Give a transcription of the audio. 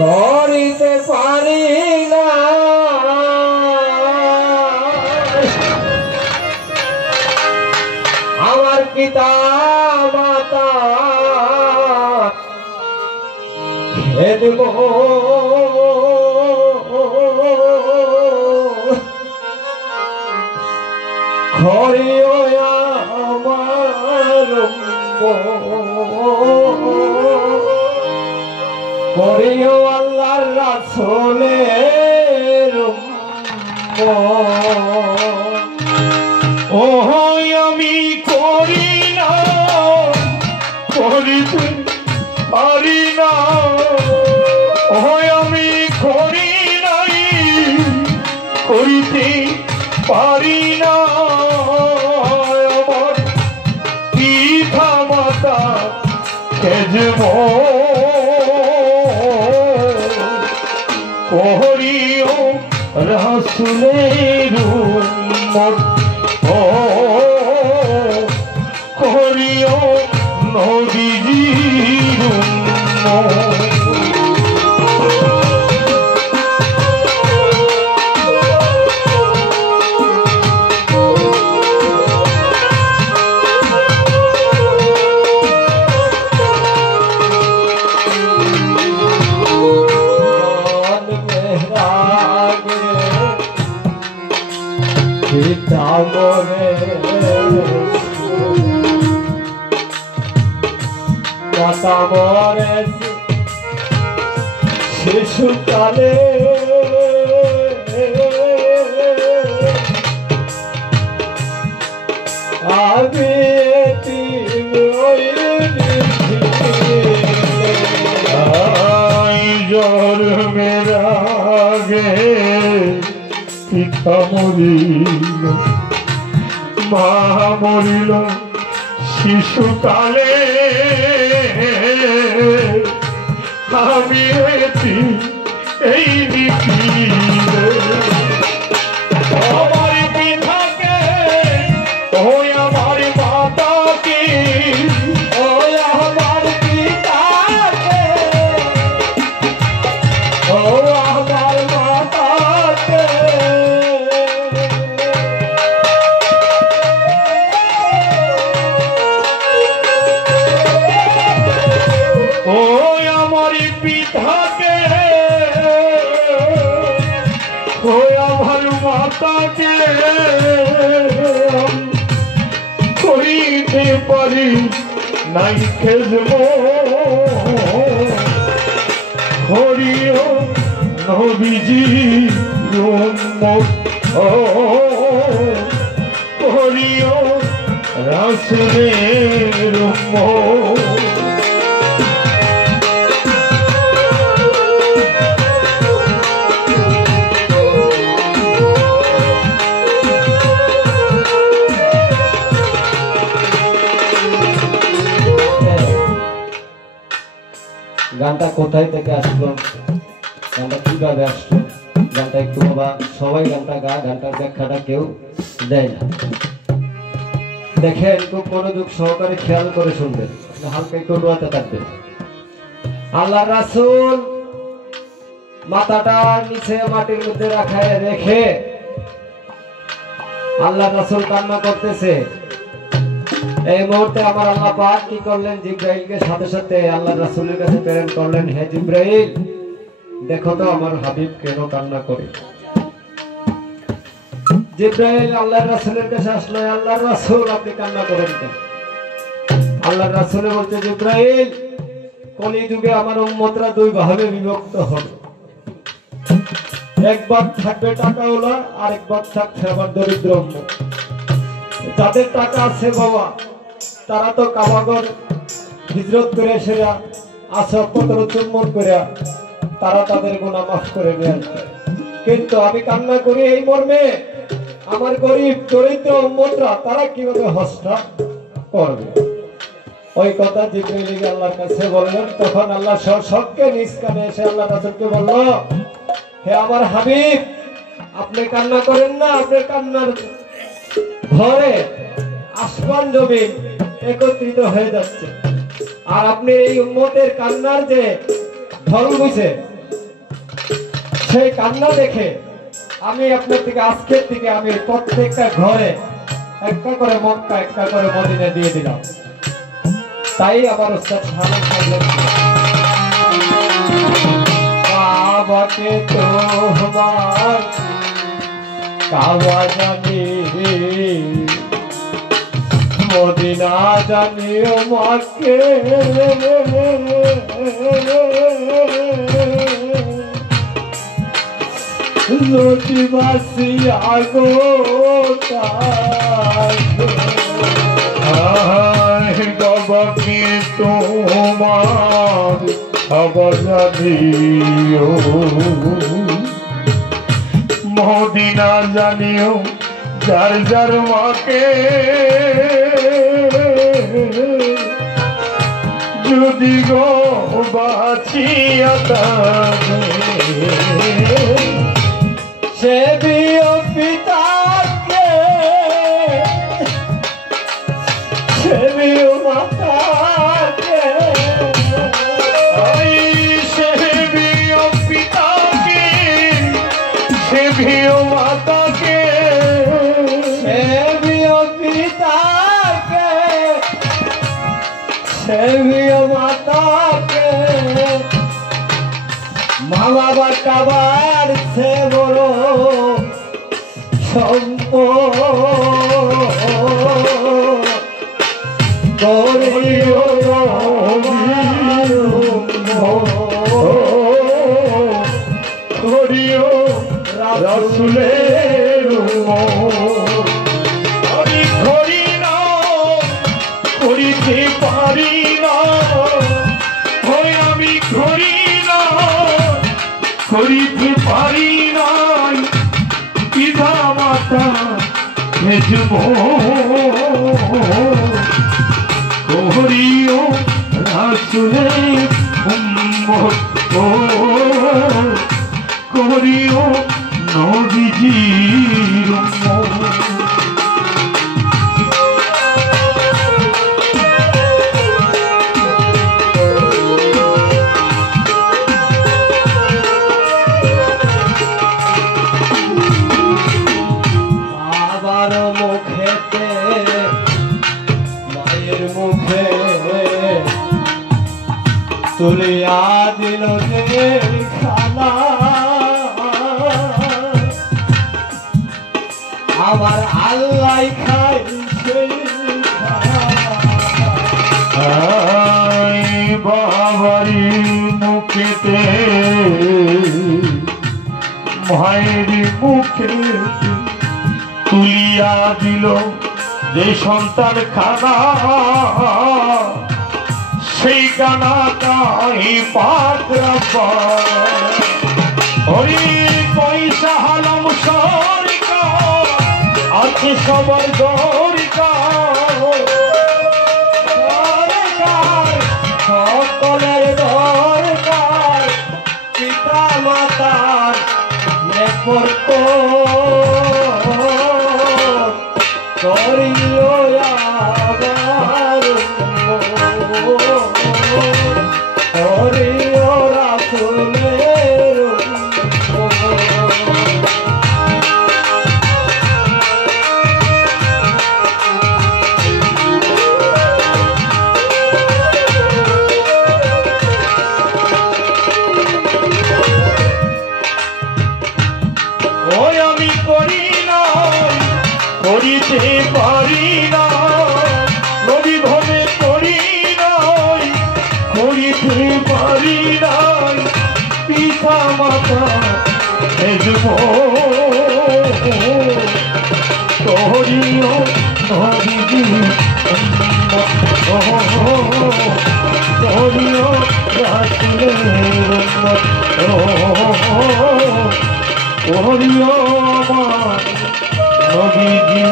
করিতে পারি না আমার পিতা মাতা খেদব খরিও আমার করিও আল্লাহর রাসূলের ও আমি করি না করিতে পারি না ও আমি করি নাই করিতে পারি না আমার পিতা মাতা খেজব করিও রাসূলের উম্মত ও করিও নবীজির উম্মত মাতা মরে শিশুকালে আমি জন্মের আগে পিতা মরিল মা মরিল শিশুকালে আমি এই নীতি আমার পিতাকে ওই আমার মাতাকে ওই আমার পিতাকে ও আমার মাতাকে ও আমার পিতাকে ও আমার মাতাকে করিতে পারি নাই খেজব করিও নবীজির উম্মত ও করিও রাসূলের উম্মত গানটা কোথায় থেকে আসলো, গানটা কিভাবে আসলো, গানটা একটু বাবা সবাই গানটা গানটার ব্যাখ্যাটা কেউ দেয় না। দেখেন খুব মনোযোগ সহকারে খেয়াল করে শুনবেন, হালকা একটু রোয়াতে থাকবেন। আল্লাহ রাসূল মাথাটা নিচে মাটির মধ্যে রেখে আল্লাহ রাসূল কান্না করতেছে। এই মুহূর্তে আমার আল্লাহ পাক কি করলেন, জিব্রাইলকে সাথে সাথে আল্লাহ রাসূলের কাছে প্রেরণ করলেন। হে জিব্রাইল, দেখো তো আমার হাবিব কেন কান্না করে। জিব্রাইল আল্লাহ রাসূলের কাছে আসলো, আল্লাহ রাসূল আপনি কান্না করেন কেন? আল্লাহ রাসূল বলতে, জিব্রাইল কলিযুগে আমার উম্মতরা দুই ভাগে বিভক্ত হবে, এক ভাগ থাকবে টাকাওয়ালা আর এক ভাগ থাকবে আমার দরিদ্র উম্মত। যাদের টাকা আছে বাবা, তারা তো কাবাগর হিজরত করে সেরা আসপত্র চুম্বন করে তারা তাদের গুনাহ মাফ করে নেন। কিন্তু আমি কান্না করি এই মর্মে, আমার গরিব দরিদ্র উম্মতরা তারা কিভাবে হজটা করবে। ওই কথা জিবরাইল আল্লাহর কাছে বললেন। তখন আল্লাহ সবকে নিজ কানে এসে আল্লাহ রাসূলকে বলল, হে আমার হাবিব, আপনি কান্না করেন না, আপনার কান্নার ঘরে আসমান জমিন একত্রিত হয়ে যাচ্ছে। আর আপনি এই উম্মতের কান্নার যে ঢল বইছে সেই কান্না দেখে আমি আপনার থেকে আজকের থেকে আমি প্রত্যেকটা ঘরে একটা করে মক্কা একটা করে মদিনা দিয়ে দিলাম। তাই আমার উস্তাদ সাহেব বললেন, কাবাকে তোমার কাবা জানি মদিনা জানিও মাকে যদি বাসি আগো কাবাকে তোমার কাবা জানিও মদিনা জানিও যার যার মাকে যদি গো বাঁচিয়া সে বিও পিতাকে সে বিও মাতাকে সে বিও পিতাকে সে বিও মাতাকে সে বিও পিতাকে সে বিও মাতাকে মা বাবা কাবার সে বড় করিও করিও রাসূলের আমি করি না করিতে পারি না হয় আমি করি না করিতে পারি নাই পিতা মাতা হেজব করিও রাসূলের উম্মত করিও নবীজির উম্মত বাবার মুখেতে মায়ের মুখে তুলিয়া দিল যে খানা আমার আল্লাহ খাই সেই বাবারি মুখেতে মায়ের মুখে তুলিয়া দিল যে সন্তান খানা সেই গানাটাই পাক রাব্বা হরি পয়সা হালাম সরকার আছে সবার দরকার সকলের দরকার পিতা মাতার নেপথ্য করিও আবার করিও রাসূলের ওই আমি করি না করিতে পারি না নবী ভবে করি নাই করিতে পারি নাই পিতা মাতা হেজব করিও নবীজি করিও রাসূলের উম্মত করিও আমার নবীজি